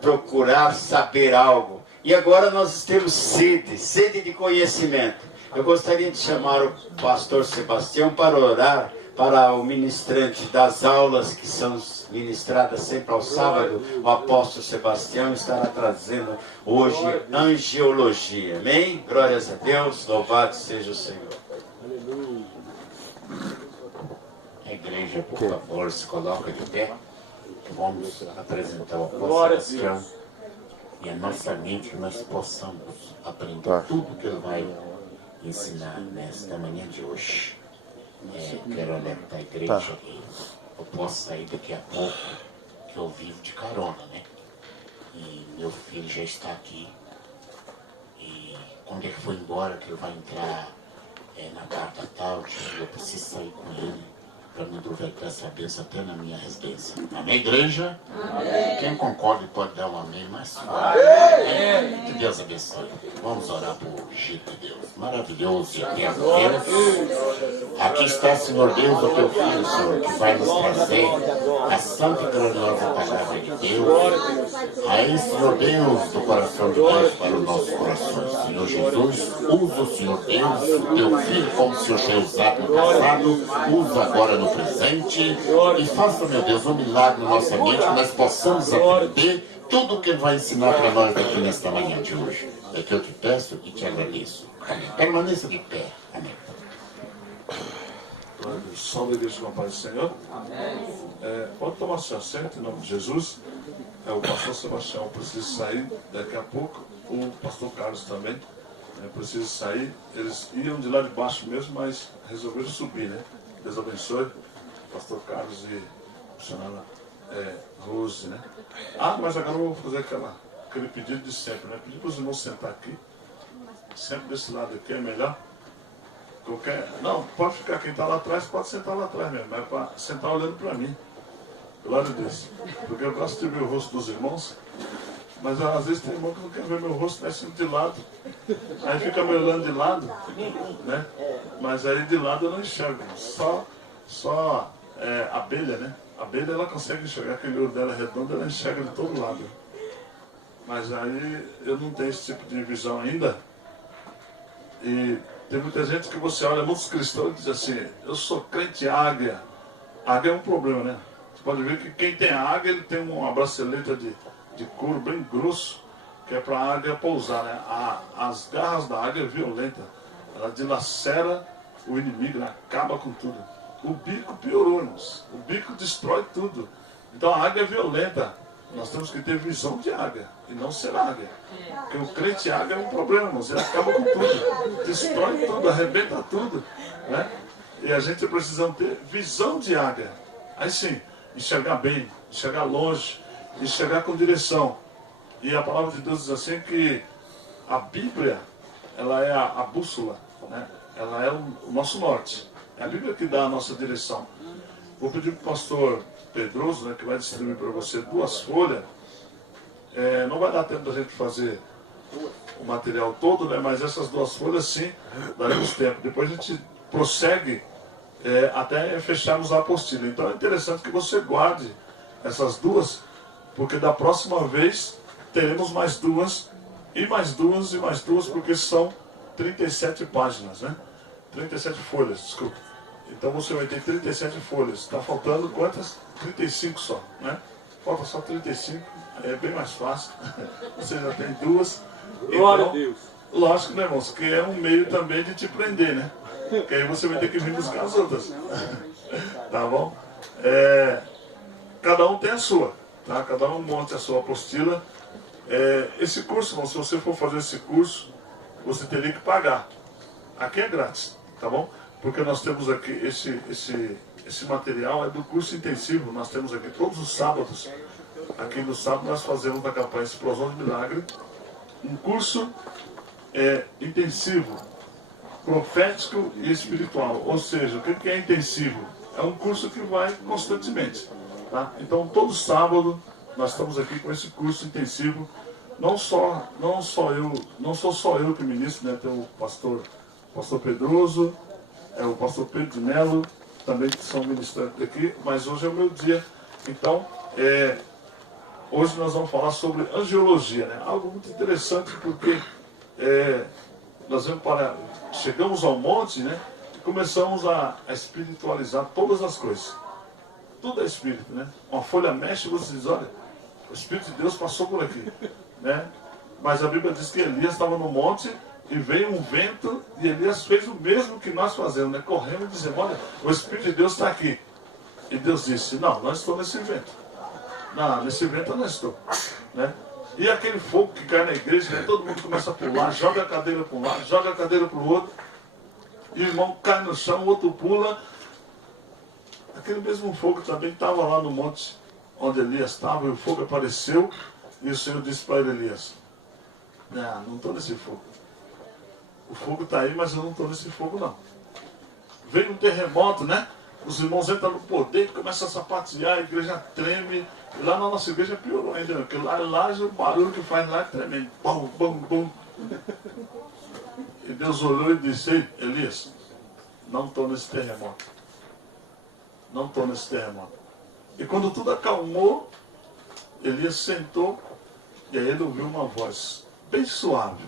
procurar saber algo. E agora nós temos sede de conhecimento. Eu gostaria de chamar o pastor Sebastião para orar para o ministrante das aulas que são ministradas sempre ao sábado. O apóstolo Sebastião estará trazendo hoje angiologia. Amém? Glórias a Deus, louvado seja o Senhor. Aleluia. A igreja, por favor, se coloca de pé. Vamos apresentar o apóstolo Sebastião e a nossa mente, que nós possamos aprender tudo que ele vai ensinar nesta manhã de hoje. Quero alertar a igreja que eu posso sair daqui a pouco, que eu vivo de carona, né? E meu filho já está aqui. E quando ele for embora, que ele vai entrar na quarta tarde, eu preciso sair com ele para me aproveitar essa bênção até na minha residência. Amém, igreja? Amém. Quem concorda pode dar um amém mais forte. Que Deus abençoe. Vamos orar por Egito, Deus. Maravilhoso e eterno Deus. Aqui está, Senhor Deus, o teu filho, Senhor, que vai nos trazer a santa e gloriosa palavra de Deus. Aí, Senhor Deus, do coração de Deus para os nossos corações. Senhor Jesus, usa o Senhor Deus, o teu filho, como o Senhor tem usado no passado, usa agora no presente e faça, meu Deus, um milagre na nossa mente, que nós possamos aprender tudo o que ele vai ensinar para nós aqui nesta manhã de hoje. É que eu te peço e te agradeço. Amém. Permaneça de pé. Amém. Salve a Deus com a paz do Senhor. Pode tomar seu assento em nome de Jesus. O pastor Sebastião precisa sair daqui a pouco. O pastor Carlos também precisa sair. Eles iam de lá de baixo mesmo, mas resolveram subir, né? Deus abençoe. Pastor Carlos e a senhora Rose, né? Mas agora eu vou fazer aquele pedido de sempre, né? Pedir para os irmãos sentar aqui. Sempre desse lado aqui é melhor. Não, pode ficar, quem está lá atrás pode sentar lá atrás mesmo, mas para sentar olhando para mim. Glória a Deus. Porque eu gosto de ver o rosto dos irmãos, mas às vezes tem irmão que não quer ver meu rosto, né, sempre de lado. Aí fica me olhando de lado, né? Mas aí de lado eu não enxergo, só a abelha, né? A abelha ela consegue enxergar, aquele olho dela redondo, ela enxerga de todo lado. Mas aí eu não tenho esse tipo de visão ainda. E tem muita gente que você olha, muitos cristãos, e diz assim, eu sou crente águia. Águia é um problema, né? Você pode ver que quem tem águia, ele tem uma braceleta de couro bem grosso, que é para a águia pousar, né? As garras da águia é violenta. Ela dilacera o inimigo, ela acaba com tudo. O bico piorou, irmãos. O bico destrói tudo. Então a águia é violenta. Nós temos que ter visão de águia e não ser águia. Porque o crente águia é um problema, irmãos. Ele acaba com tudo. Destrói tudo, arrebenta tudo, né? E a gente precisa ter visão de águia. Aí sim, enxergar bem, enxergar longe, enxergar com direção. E a palavra de Deus diz assim que a Bíblia, ela é a bússola, né? Ela é o nosso norte. É a Bíblia que dá a nossa direção. Vou pedir para o pastor Pedroso, né, que vai distribuir para você 2 folhas. Não vai dar tempo da gente fazer o material todo, né, mas essas 2 folhas sim, daremos tempo. Depois a gente prossegue até fecharmos a apostila. Então é interessante que você guarde essas 2, porque da próxima vez teremos mais 2, e mais 2, e mais 2, porque são 37 páginas, né? 37 folhas, desculpa. Então você vai ter 37 folhas. Está faltando quantas? 35 só, né? Falta só 35, é bem mais fácil. Você já tem 2. Glória então, a Deus. Lógico, né, irmãos? Que é um meio também de te prender, né? Que aí você vai ter que vir buscar as outras. Tá bom? Cada um tem a sua, tá? Cada um monte a sua apostila. Esse curso, irmão, se você for fazer esse curso, você teria que pagar. Aqui é grátis, tá bom? Porque nós temos aqui esse material é do curso intensivo. Nós temos aqui todos os sábados. Aqui no sábado nós fazemos na campanha Explosão de Milagre um curso intensivo, profético e espiritual. Ou seja, o que é intensivo? É um curso que vai constantemente, tá? Então todo sábado nós estamos aqui com esse curso intensivo. Não sou só eu que ministro, né? Tem o pastor Pedroso, o pastor Pedro de Melo, também que são ministrantes aqui, mas hoje é o meu dia. Então, Hoje nós vamos falar sobre angiologia, né? Algo muito interessante porque nós chegamos ao monte, né? E começamos a espiritualizar todas as coisas. Tudo é espírito, né? Uma folha mexe e você diz, olha, o Espírito de Deus passou por aqui, né? Mas a Bíblia diz que Elias estava no monte e veio um vento e Elias fez o mesmo que nós fazemos, né? Correndo e dizendo, olha, o Espírito de Deus está aqui. E Deus disse, não estou nesse vento. Não, nesse vento eu não estou, né? E aquele fogo que cai na igreja, né? Todo mundo começa a pular, joga a cadeira para um lado, joga a cadeira para o outro, e o irmão cai no chão, o outro pula. Aquele mesmo fogo também estava lá no monte onde Elias estava, e o fogo apareceu, e o Senhor disse para ele, Elias, não estou nesse fogo. O fogo está aí, mas eu não estou nesse fogo não. Veio um terremoto, né? Os irmãos entram no poder, começam a sapatear, a igreja treme. E lá na nossa igreja piorou ainda, porque lá o barulho que faz lá é tremendo. Bum, bum, bum. E Deus olhou e disse, ei, Elias, não estou nesse terremoto. Não estou nesse terremoto. E quando tudo acalmou, Elias sentou e aí ele ouviu uma voz bem suave.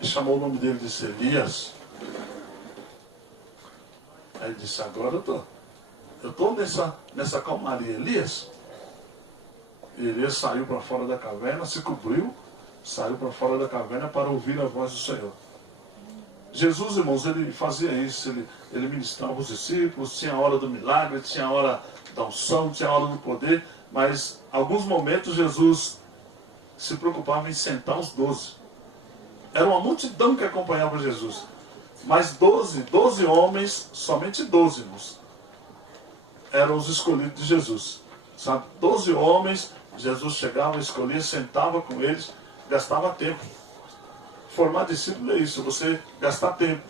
E chamou o nome dele e disse, Elias. Aí ele disse, agora eu estou nessa calmaria. Elias. E Elias saiu para fora da caverna, se cobriu, saiu para fora da caverna para ouvir a voz do Senhor. Jesus, irmãos, ele fazia isso, ele ministrava os discípulos, tinha a hora do milagre, tinha a hora da unção, tinha a hora do poder, mas em alguns momentos Jesus se preocupava em sentar os 12. Era uma multidão que acompanhava Jesus. Mas 12 homens, somente 12, irmãos, eram os escolhidos de Jesus. Sabe? 12 homens, Jesus chegava, escolhia, sentava com eles, gastava tempo. Formar discípulo é isso, você gastar tempo.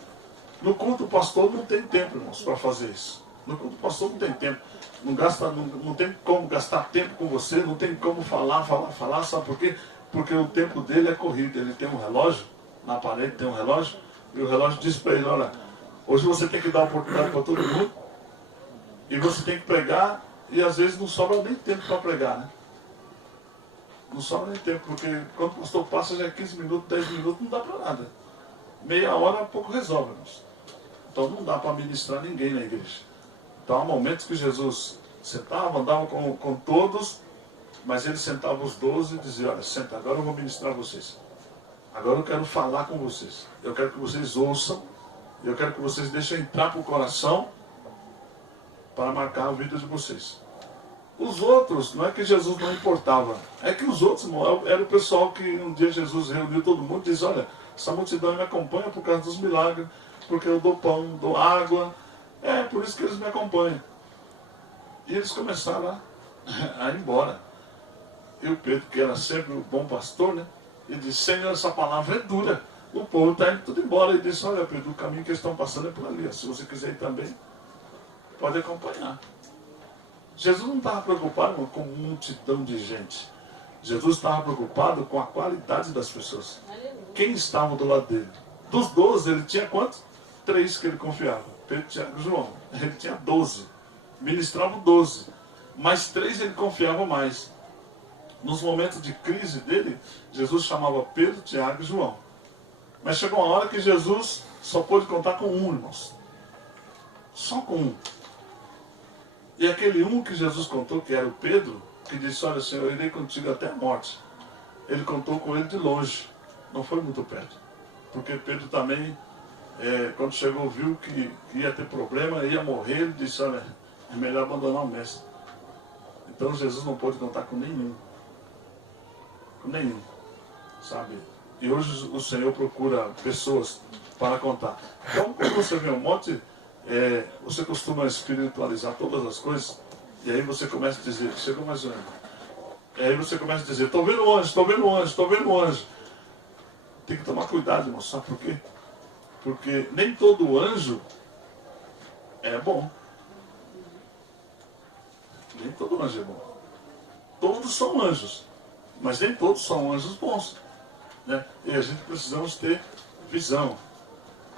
No culto, o pastor não tem tempo, irmãos, para fazer isso. No culto, o pastor não tem tempo. Não tem como gastar tempo com você, não tem como falar, sabe por quê? Porque o tempo dele é corrido. Ele tem um relógio, na parede tem um relógio, e o relógio diz para ele, olha, hoje você tem que dar oportunidade para todo mundo, e você tem que pregar, e às vezes não sobra nem tempo para pregar, né? Não sobra nem tempo, porque quando o pastor passa já é 15 minutos, 10 minutos, não dá para nada. Meia hora pouco resolve, irmãos. Então não dá para ministrar ninguém na igreja. Então há momentos que Jesus sentava, andava com todos, mas ele sentava os 12 e dizia, olha, senta, agora eu vou ministrar vocês. Agora eu quero falar com vocês. Eu quero que vocês ouçam, eu quero que vocês deixem entrar para o coração para marcar a vida de vocês. Os outros, não é que Jesus não importava, é que os outros, irmão, era o pessoal que um dia Jesus reuniu todo mundo e disse, olha, essa multidão me acompanha por causa dos milagres, porque eu dou pão, dou água, por isso que eles me acompanham. E eles começaram a ir embora. E o Pedro, que era sempre o bom pastor, né? Ele disse, Senhor, essa palavra é dura. O povo está indo tudo embora. Ele disse, olha, Pedro, o caminho que eles estão passando é por ali. Se você quiser ir também, pode acompanhar. Jesus não estava preocupado, irmão, com multidão de gente. Jesus estava preocupado com a qualidade das pessoas. Quem estava do lado dele? Dos 12, ele tinha quantos? 3 que ele confiava. Pedro, Tiago e João. Ele tinha 12. Ministrava 12. Mas 3 ele confiava mais. Nos momentos de crise dele, Jesus chamava Pedro, Tiago e João. Mas chegou uma hora que Jesus só pôde contar com um, irmãos. Só com um. E aquele um que Jesus contou, que era o Pedro, que disse, olha, Senhor, eu irei contigo até a morte. Ele contou com ele de longe. Não foi muito perto. Porque Pedro também, quando chegou, viu que ia ter problema, ia morrer, ele disse, olha, é melhor abandonar o mestre. Então Jesus não pôde contar com nenhum. Com nenhum. Sabe? E hoje o Senhor procura pessoas para contar. Então, quando você vê um monte, você costuma espiritualizar todas as coisas, e aí você começa a dizer, chegou mais um ano. E aí você começa a dizer, estou vendo um anjo, estou vendo um anjo, estou vendo um anjo. Tem que tomar cuidado, irmão, sabe por quê? Porque nem todo anjo é bom. Nem todo anjo é bom. Todos são anjos, mas nem todos são anjos bons, né? E a gente precisamos ter visão,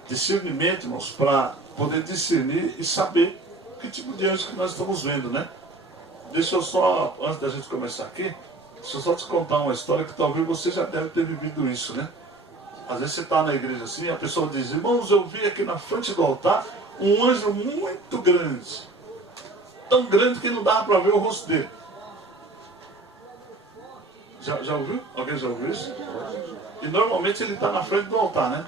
discernimento, irmãos, para poder discernir e saber que tipo de anjo que nós estamos vendo, né? Deixa eu só, antes da gente começar aqui, deixa eu só te contar uma história que talvez você já deve ter vivido isso, né? Às vezes você está na igreja assim, a pessoa diz: irmãos, eu vi aqui na frente do altar um anjo muito grande. Tão grande que não dava para ver o rosto dele. Já ouviu? Alguém já ouviu isso? E normalmente ele está na frente do altar, né?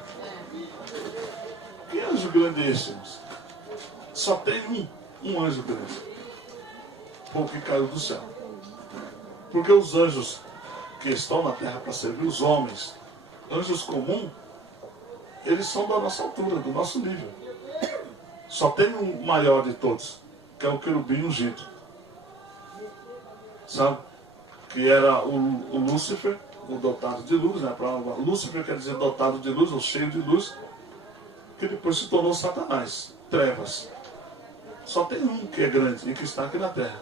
Que anjo grande é esse, irmãos? Só tem um anjo grande. Foi o que caiu do céu. Porque os anjos que estão na terra para servir os homens, anjos comuns, eles são da nossa altura, do nosso nível. Só tem um maior de todos, que é o querubim ungido. Sabe? Que era o Lúcifer, o dotado de luz, né? Lúcifer quer dizer dotado de luz, ou cheio de luz, que depois se tornou Satanás, trevas. Só tem um que é grande e que está aqui na terra.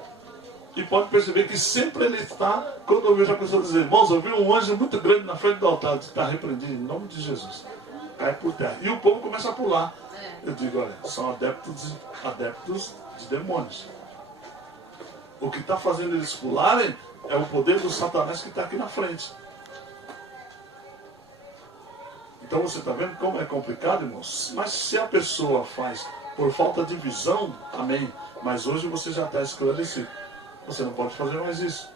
E pode perceber que sempre ele está, quando eu vejo a pessoa dizer: irmãos, eu vi um anjo muito grande na frente do altar, está repreendido em nome de Jesus. Cai por terra. E o povo começa a pular. Eu digo: olha, são adeptos de demônios. O que está fazendo eles pularem é o poder do Satanás que está aqui na frente. Então você está vendo como é complicado, irmãos? Mas se a pessoa faz por falta de visão, amém. Mas hoje você já está esclarecido. Você não pode fazer mais isso.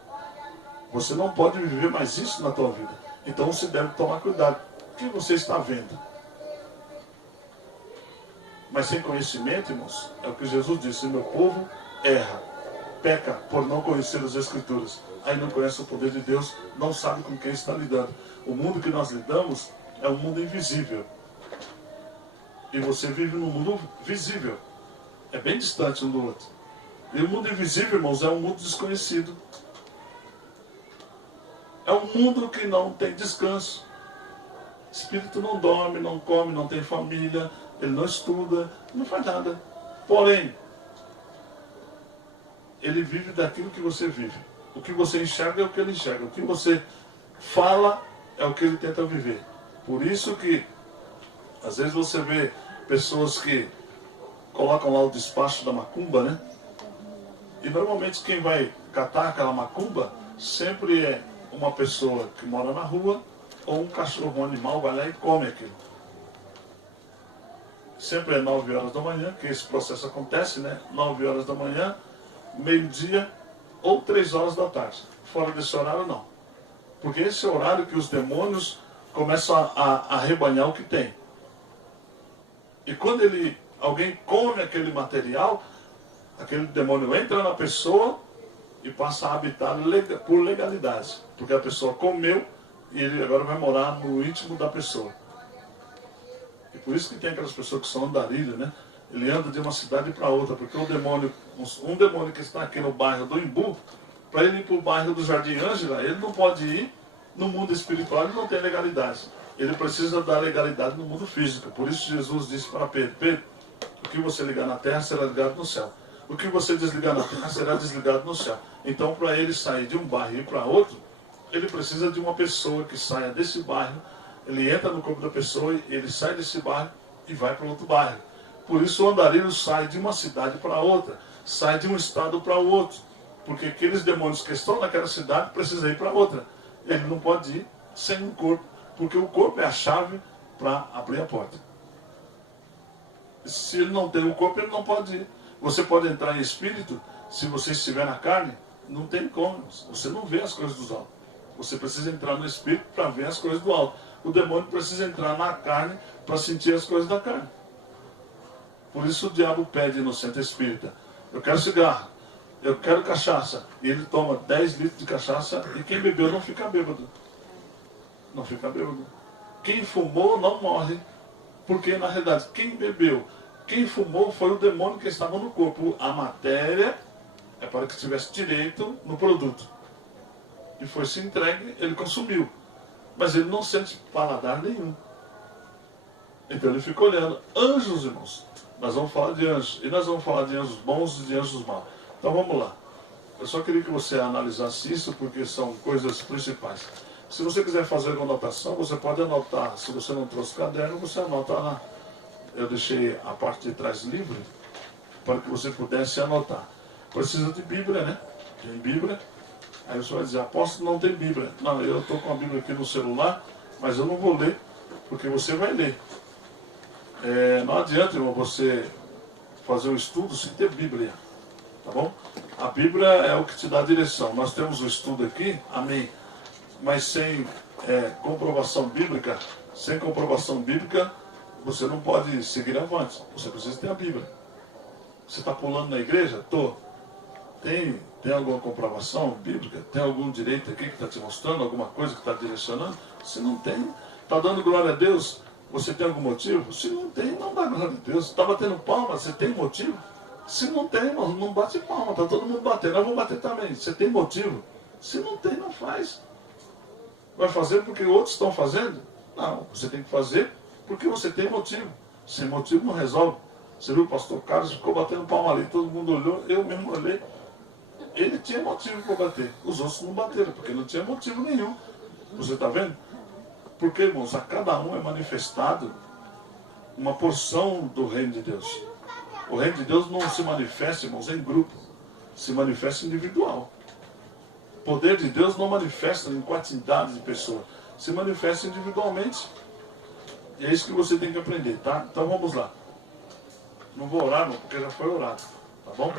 Você não pode viver mais isso na tua vida. Então você deve tomar cuidado. O que você está vendo? Mas sem conhecimento, irmãos, é o que Jesus disse: meu povo erra, peca por não conhecer as Escrituras. Aí não conhece o poder de Deus, não sabe com quem está lidando. O mundo que nós lidamos é um mundo invisível. E você vive num mundo visível. É bem distante um do outro. E o mundo invisível, irmãos, é um mundo desconhecido. É um mundo que não tem descanso. O espírito não dorme, não come, não tem família, ele não estuda, não faz nada. Porém, ele vive daquilo que você vive. O que você enxerga é o que ele enxerga. O que você fala é o que ele tenta viver. Por isso que, às vezes você vê pessoas que colocam lá o despacho da macumba, né? E normalmente quem vai catar aquela macumba sempre é uma pessoa que mora na rua ou um cachorro, um animal, vai lá e come aquilo. Sempre é 9 horas da manhã que esse processo acontece, né? 9 horas da manhã, meio-dia ou 3 horas da tarde. Fora desse horário, não. Porque esse é o horário que os demônios começam a rebanhar o que tem. E quando alguém come aquele material, aquele demônio entra na pessoa e passa a habitar por legalidade. Porque a pessoa comeu e ele agora vai morar no íntimo da pessoa. E por isso que tem aquelas pessoas que são andarilhas, né? Ele anda de uma cidade para outra, porque um demônio que está aqui no bairro do Imbu, para ele ir para o bairro do Jardim Ângela, ele não pode ir no mundo espiritual, ele não tem legalidade. Ele precisa da legalidade no mundo físico. Por isso Jesus disse para Pedro: Pedro, o que você ligar na terra será ligado no céu. O que você desligar na terra será desligado no céu. Então, para ele sair de um bairro e ir para outro, ele precisa de uma pessoa que saia desse bairro, ele entra no corpo da pessoa, ele sai desse bairro e vai para outro bairro. Por isso o andarilho sai de uma cidade para outra, sai de um estado para o outro. Porque aqueles demônios que estão naquela cidade precisam ir para outra. Ele não pode ir sem um corpo, porque o corpo é a chave para abrir a porta. Se ele não tem o corpo, ele não pode ir. Você pode entrar em espírito, se você estiver na carne, não tem como. Você não vê as coisas do alto. Você precisa entrar no espírito para ver as coisas do alto. O demônio precisa entrar na carne para sentir as coisas da carne. Por isso o diabo pede no centro espírita: eu quero cigarro, eu quero cachaça. E ele toma 10 litros de cachaça e quem bebeu não fica bêbado. Não fica bêbado. Quem fumou não morre. Porque na realidade quem bebeu, quem fumou foi o demônio que estava no corpo. A matéria é para que tivesse direito no produto. E foi-se entregue, ele consumiu. Mas ele não sente paladar nenhum. Então ele fica olhando. Anjos, irmãos. Nós vamos falar de anjos. E nós vamos falar de anjos bons e de anjos maus. Então vamos lá. Eu só queria que você analisasse isso, porque são coisas principais. Se você quiser fazer alguma anotação, você pode anotar. Se você não trouxe caderno, você anota lá. Eu deixei a parte de trás livre, para que você pudesse anotar. Precisa de Bíblia, né? Tem Bíblia? Aí você vai dizer, apóstolo, não tem Bíblia. Não, eu estou com a Bíblia aqui no celular, mas eu não vou ler, porque você vai ler. Não adianta, irmão, você fazer um estudo sem ter Bíblia, tá bom? A Bíblia é o que te dá a direção. Nós temos o estudo aqui, amém, mas sem comprovação bíblica, você não pode seguir avante. Você precisa ter a Bíblia. Você está pulando na igreja? Tô. Tem alguma comprovação bíblica? Tem algum direito aqui que está te mostrando? Alguma coisa que está direcionando? Se não tem, está dando glória a Deus, você tem algum motivo? Se não tem, não dá glória a Deus. Está batendo palma, você tem motivo? Se não tem, irmão, não bate palma, está todo mundo batendo. Eu vou bater também. Você tem motivo? Se não tem, não faz. Vai fazer porque outros estão fazendo? Não, você tem que fazer porque você tem motivo. Sem motivo não resolve. Você viu o pastor Carlos, ficou batendo palma ali, todo mundo olhou, eu mesmo olhei. Ele tinha motivo para bater. Os outros não bateram, porque não tinha motivo nenhum. Você está vendo? Porque, irmãos, a cada um é manifestado uma porção do reino de Deus. O reino de Deus não se manifesta, irmãos, em grupo. Se manifesta individual. O poder de Deus não manifesta em quantidade de pessoas. Se manifesta individualmente. E é isso que você tem que aprender, tá? Então vamos lá. Não vou orar, não, porque já foi orado. Tá bom?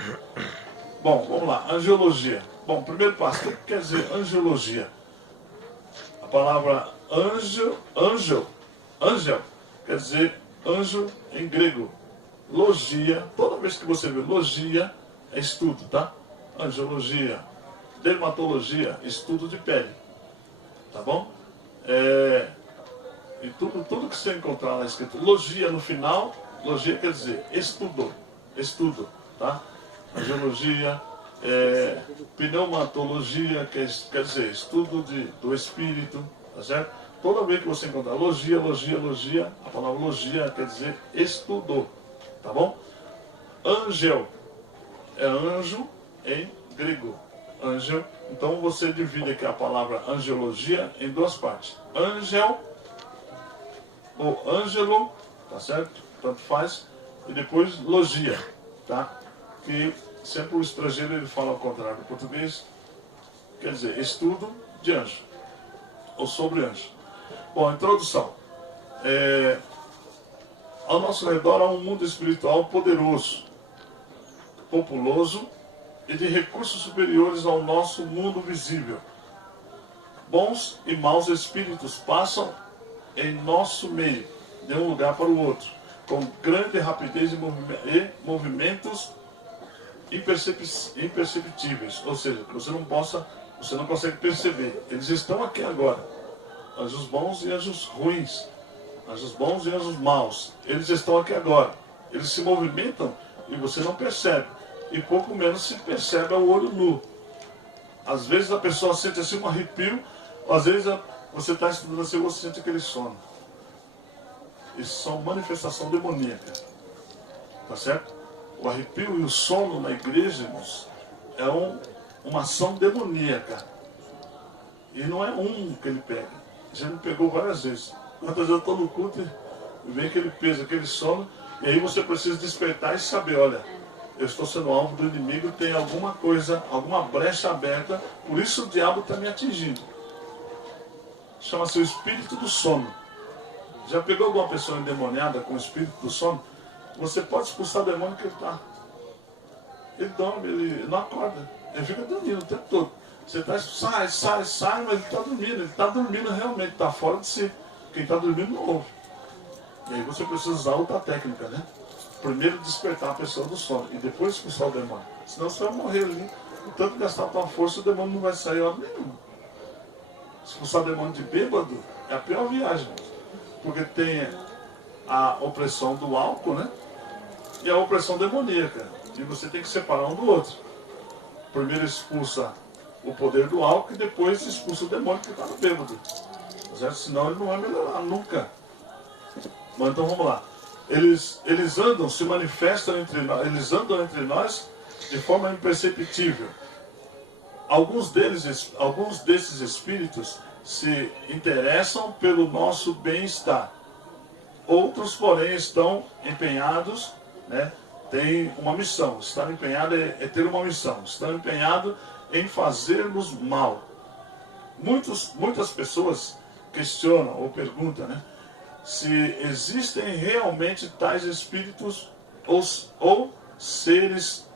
Bom, vamos lá. Angiologia. Bom, primeiro passo. O que quer dizer angiologia? A palavra ángel, quer dizer anjo em grego. Logia, toda vez que você vê logia, é estudo, tá? Angiologia. Dermatologia, estudo de pele. Tá bom? E tudo que você encontrar lá escrito logia no final, logia quer dizer estudo, tá? Angiologia, pneumatologia, quer dizer estudo do espírito, tá certo? Toda vez que você encontrar logia, a palavra logia quer dizer estudo, tá bom? Angel é anjo em grego. Angel, então você divide aqui a palavra angiologia em duas partes. Angel, ou ângelo, tá certo? Tanto faz. E depois logia, tá? Que sempre o estrangeiro ele fala ao contrário do português. Quer dizer, estudo de anjo. Ou sobre anjo. Bom, introdução. Ao nosso redor há um mundo espiritual poderoso, populoso e de recursos superiores ao nosso mundo visível. Bons e maus espíritos passam em nosso meio, de um lugar para o outro, com grande rapidez e movimentos imperceptíveis, ou seja, que você não consegue perceber. Eles estão aqui agora, anjos bons e anjos ruins, anjos bons e anjos maus. Eles estão aqui agora. Eles se movimentam e você não percebe, e pouco menos se percebe ao olho nu. Às vezes a pessoa sente assim um arrepio, às vezes você está estudando assim e você sente aquele sono. Isso são manifestação demoníaca. Tá certo? O arrepio e o sono na igreja, irmãos, é uma ação demoníaca. E não é um que ele pega. Já me pegou várias vezes. Muitas vezes eu estou no culto e vem aquele peso, aquele sono, e aí você precisa despertar e saber, olha, eu estou sendo alvo do inimigo, tem alguma coisa, alguma brecha aberta, por isso o diabo está me atingindo. Chama-se o espírito do sono. Já pegou alguma pessoa endemoniada com o espírito do sono? Você pode expulsar o demônio que ele está. Ele dorme, ele não acorda. Ele fica dormindo o tempo todo. Você está, sai, mas ele está dormindo. Ele está dormindo realmente, está fora de si. Quem está dormindo não ouve. E aí você precisa usar outra técnica, né? Primeiro despertar a pessoa do sono e depois expulsar o demônio. Senão você vai morrer ali. O tanto gastar a tua força, o demônio não vai sair hora nenhuma. Expulsar o demônio de bêbado é a pior viagem. Porque tem a opressão do álcool, né? E a opressão demoníaca. E você tem que separar um do outro. Primeiro expulsa o poder do álcool e depois expulsa o demônio que está no bêbado. Certo? Senão ele não vai melhorar nunca. Bom, então vamos lá. Eles andam, se manifestam entre nós, eles andam entre nós de forma imperceptível. Alguns desses espíritos se interessam pelo nosso bem-estar. Outros, porém, estão empenhados, né, têm uma missão. Estar empenhado é ter uma missão. Estão empenhados em fazermos mal. Muitas pessoas questionam ou perguntam, né, se existem realmente tais espíritos ou seres,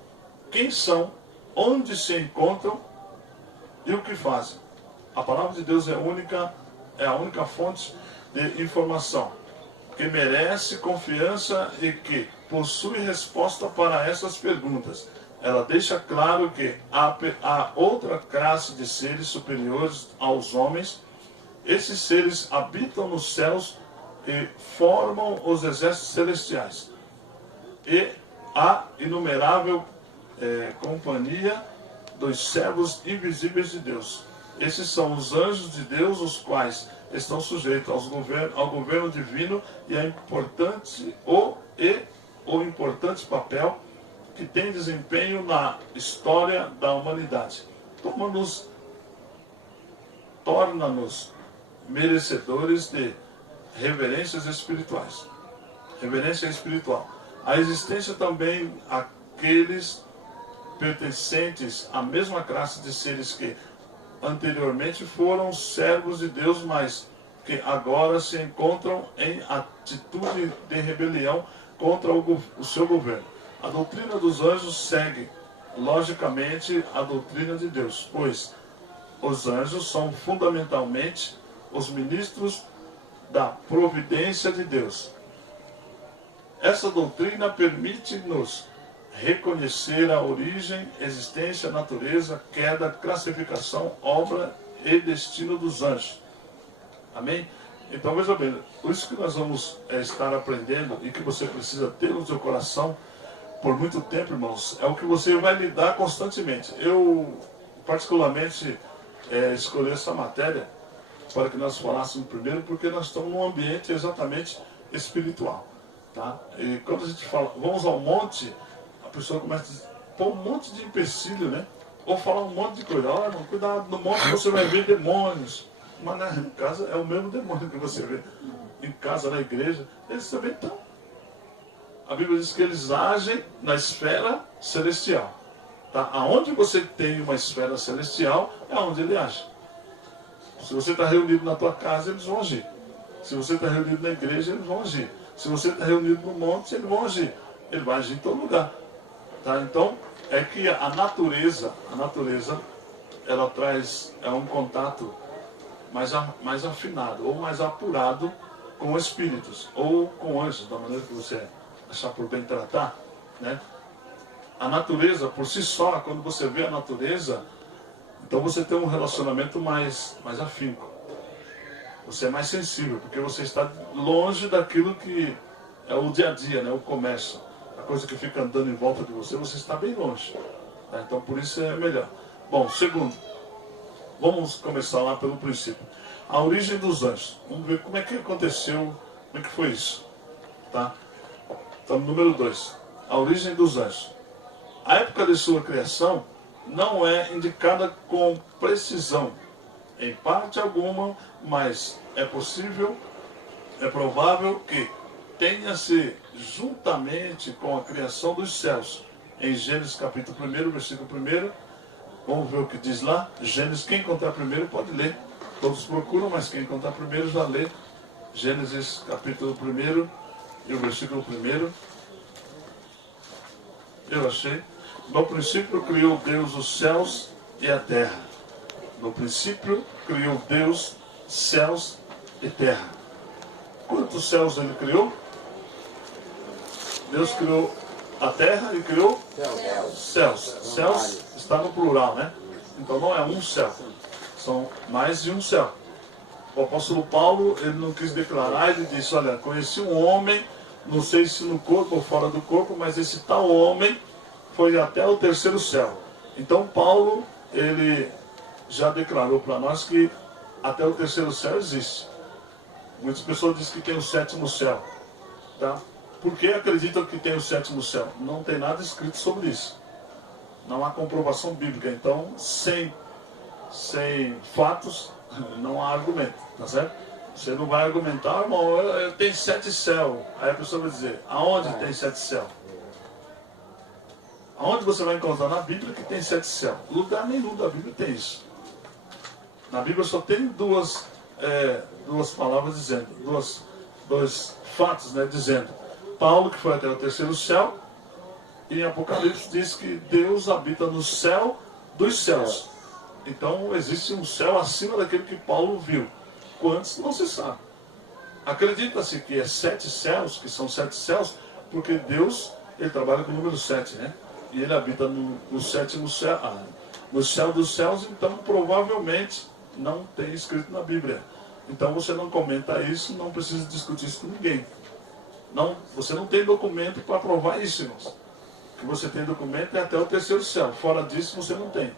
quem são, onde se encontram e o que fazem. A palavra de Deus é a única fonte de informação que merece confiança e que possui resposta para essas perguntas. Ela deixa claro que há outra classe de seres superiores aos homens. Esses seres habitam nos céus e formam os exércitos celestiais. E a inumerável companhia dos servos invisíveis de Deus. Esses são os anjos de Deus, os quais estão sujeitos ao governo divino e o importante papel que tem desempenho na história da humanidade. Torna-nos merecedores de reverências espirituais. Reverência espiritual. A existência também aqueles pertencentes à mesma classe de seres que anteriormente foram servos de Deus, mas que agora se encontram em atitude de rebelião contra o seu governo. A doutrina dos anjos segue, logicamente, a doutrina de Deus, pois os anjos são fundamentalmente os ministros da providência de Deus. Essa doutrina permite-nos reconhecer a origem, existência, natureza, queda, classificação, obra e destino dos anjos. Amém? Então veja bem, por isso que nós vamos estar aprendendo e que você precisa ter no seu coração por muito tempo, irmãos, é o que você vai lidar constantemente. Eu, particularmente, escolhi essa matéria para que nós falássemos primeiro, porque nós estamos num ambiente exatamente espiritual. Tá? E quando a gente fala, vamos ao monte, a pessoa começa a pôr um monte de empecilho, né? Ou falar um monte de coisa. Olha, cuidado, no monte você vai ver demônios. Mas na casa é o mesmo demônio que você vê. Em casa, na igreja, eles também estão. A Bíblia diz que eles agem na esfera celestial. Tá? Aonde você tem uma esfera celestial, é onde ele age. Se você está reunido na tua casa, eles vão agir. Se você está reunido na igreja, eles vão agir. Se você está reunido no monte, eles vão agir. Ele vai agir em todo lugar. Tá? Então, é que a natureza, ela traz um contato mais afinado, ou mais apurado com espíritos, ou com anjos, da maneira que você achar por bem tratar, né? A natureza, por si só, quando você vê a natureza, então você tem um relacionamento mais afinco. Você é mais sensível, porque você está longe daquilo que é o dia a dia, né? O comércio. A coisa que fica andando em volta de você, você está bem longe. Tá? Então, por isso é melhor. Bom, segundo, vamos começar lá pelo princípio. A origem dos anjos. Vamos ver como é que aconteceu, como é que foi isso. Tá? Então, número 2. A origem dos anjos. A época de sua criação não é indicada com precisão, em parte alguma, mas é provável que tenha-se juntamente com a criação dos céus. Em Gênesis capítulo 1, versículo 1, vamos ver o que diz lá. Gênesis, quem contar primeiro pode ler. Todos procuram, mas quem contar primeiro já lê. Gênesis capítulo 1 e o versículo 1. Eu achei. No princípio criou Deus os céus e a terra. No princípio criou Deus céus e terra. Quantos céus ele criou? Deus criou a terra e criou céus. Céus está no plural, né? Então não é um céu. São mais de um céu. O apóstolo Paulo, ele não quis declarar, ele disse, olha, conheci um homem, não sei se no corpo ou fora do corpo, mas esse tal homem foi até o terceiro céu. Então Paulo, ele já declarou para nós que até o terceiro céu existe. Muitas pessoas dizem que tem o sétimo céu. Tá? Por que acreditam que tem o sétimo céu? Não tem nada escrito sobre isso. Não há comprovação bíblica. Então, sem fatos, não há argumento. Tá certo? Você não vai argumentar, irmão, tem 7 céus. Aí a pessoa vai dizer, aonde tem 7 céus? Aonde você vai encontrar na Bíblia que tem 7 céus? Lugar nenhum da Bíblia tem isso. Na Bíblia só tem duas palavras dizendo, dois fatos, né, dizendo. Paulo, que foi até o 3º céu, e em Apocalipse diz que Deus habita no céu dos céus. Então existe um céu acima daquele que Paulo viu. Quantos não se sabe. Acredita-se que é 7 céus, que são 7 céus, porque Deus, ele trabalha com o número 7, né? E ele habita no 7º céu, no céu dos céus, então provavelmente não tem escrito na Bíblia. Então você não comenta isso, não precisa discutir isso com ninguém. Não, você não tem documento para provar isso, irmãos. O que você tem documento é até o 3º céu. Fora disso você não tem.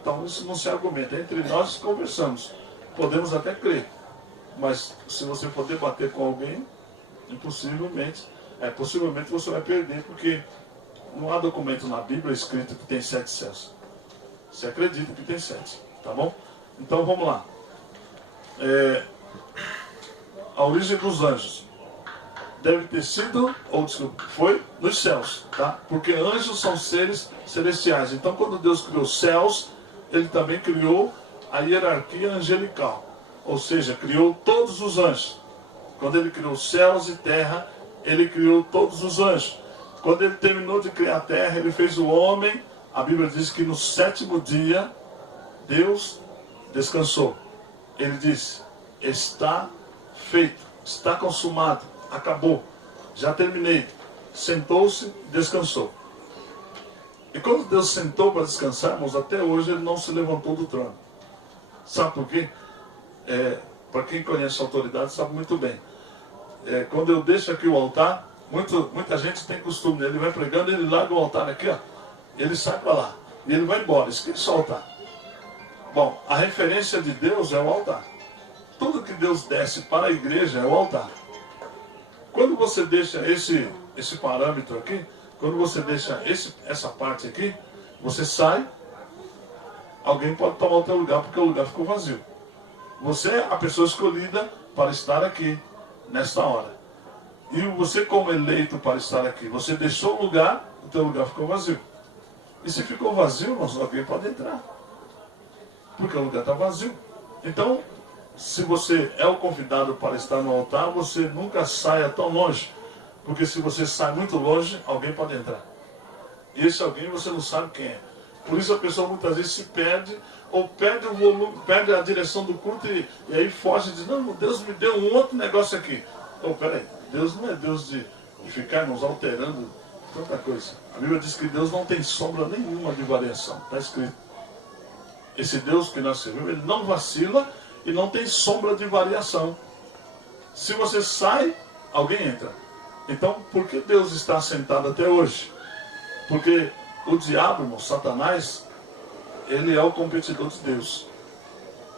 Então isso não se argumenta. Entre nós conversamos. Podemos até crer. Mas se você for debater com alguém, possivelmente você vai perder, porque não há documento na Bíblia escrito que tem 7 céus. Você acredita que tem 7, tá bom? Então vamos lá. A origem dos anjos deve ter sido, foi nos céus, tá? Porque anjos são seres celestiais. Então quando Deus criou os céus, ele também criou a hierarquia angelical. Ou seja, criou todos os anjos. Quando ele criou céus e terra, ele criou todos os anjos. Quando ele terminou de criar a terra, ele fez o homem. A Bíblia diz que no 7º dia, Deus descansou. Ele disse, está feito, está consumado, acabou, já terminei. Sentou-se e descansou. E quando Deus sentou para descansar, irmãos, até hoje ele não se levantou do trono. Sabe por quê? Para quem conhece a autoridade sabe muito bem. Quando eu deixo aqui o altar, muita gente tem costume, ele vai pregando, ele larga o altar aqui, ó, ele sai para lá, e ele vai embora, esquece o altar. Bom, a referência de Deus é o altar. Tudo que Deus desce para a igreja é o altar. Quando você deixa esse parâmetro aqui, quando você deixa essa parte aqui, você sai, alguém pode tomar o teu lugar, porque o lugar ficou vazio. Você é a pessoa escolhida para estar aqui, nesta hora. E você, como eleito para estar aqui, você deixou o lugar, o teu lugar ficou vazio. E se ficou vazio, alguém pode entrar. Porque o lugar está vazio. Então, se você é o convidado para estar no altar, você nunca saia tão longe. Porque se você sai muito longe, alguém pode entrar. E esse alguém você não sabe quem é. Por isso a pessoa muitas vezes se perde, ou perde o volume, perde a direção do culto e aí foge e diz, não, Deus me deu um outro negócio aqui. Então, peraí, Deus não é Deus de ficar nos alterando tanta coisa. A Bíblia diz que Deus não tem sombra nenhuma de variação. Está escrito. Esse Deus que nós servimos, ele não vacila e não tem sombra de variação. Se você sai, alguém entra. Então, por que Deus está sentado até hoje? Porque o diabo, irmão, Satanás, ele é o competidor de Deus.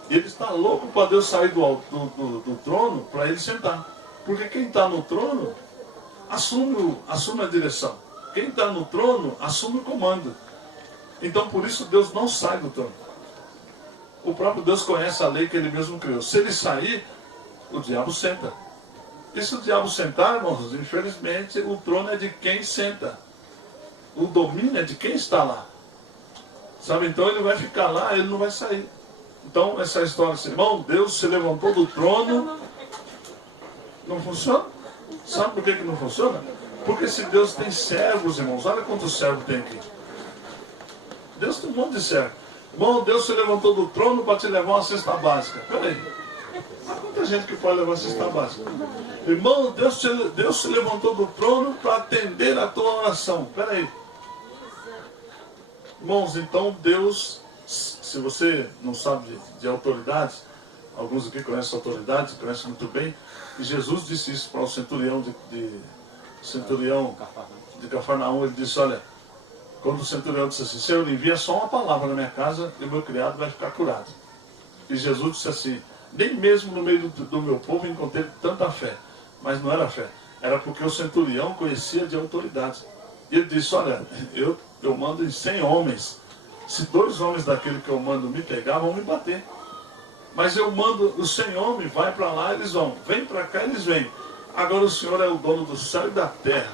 E ele está louco para Deus sair do trono para ele sentar. Porque quem está no trono assume a direção. Quem está no trono assume o comando. Então por isso Deus não sai do trono. O próprio Deus conhece a lei que ele mesmo criou. Se ele sair, o diabo senta. E se o diabo sentar, irmãos, infelizmente o trono é de quem senta. O domínio é de quem está lá. Sabe? Então ele vai ficar lá, ele não vai sair. Então essa história assim, irmão, Deus se levantou do trono. Não funciona? Sabe por que não funciona? Porque se Deus tem servos, irmãos, olha quantos servos tem aqui. Deus tem um monte de servos. Irmão, Deus se levantou do trono para te levar uma cesta básica. Peraí. Há muita gente que pode levar uma cesta básica. Irmão, Deus se levantou do trono para atender a tua oração. Peraí. Irmãos, então Deus, se você não sabe de autoridades, alguns aqui conhecem autoridades, conhecem muito bem, e Jesus disse isso para o centurião de Cafarnaum. Ele disse, olha, quando o centurião disse assim, Senhor, envia só uma palavra na minha casa e o meu criado vai ficar curado. E Jesus disse assim, nem mesmo no meio do meu povo encontrei tanta fé. Mas não era fé, era porque o centurião conhecia de autoridade. E ele disse, olha, eu mando em 100 homens. Se 2 homens daquele que eu mando me pegar, vão me bater. Mas eu mando os 100 homens, vai para lá, eles vão. Vem para cá, eles vêm. Agora o Senhor é o dono do céu e da terra.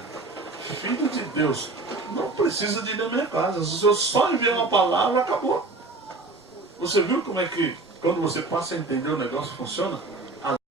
Filho de Deus. não precisa de ir na minha casa. Se eu só enviar uma palavra, acabou. Você viu como é que, quando você passa a entender o negócio funciona?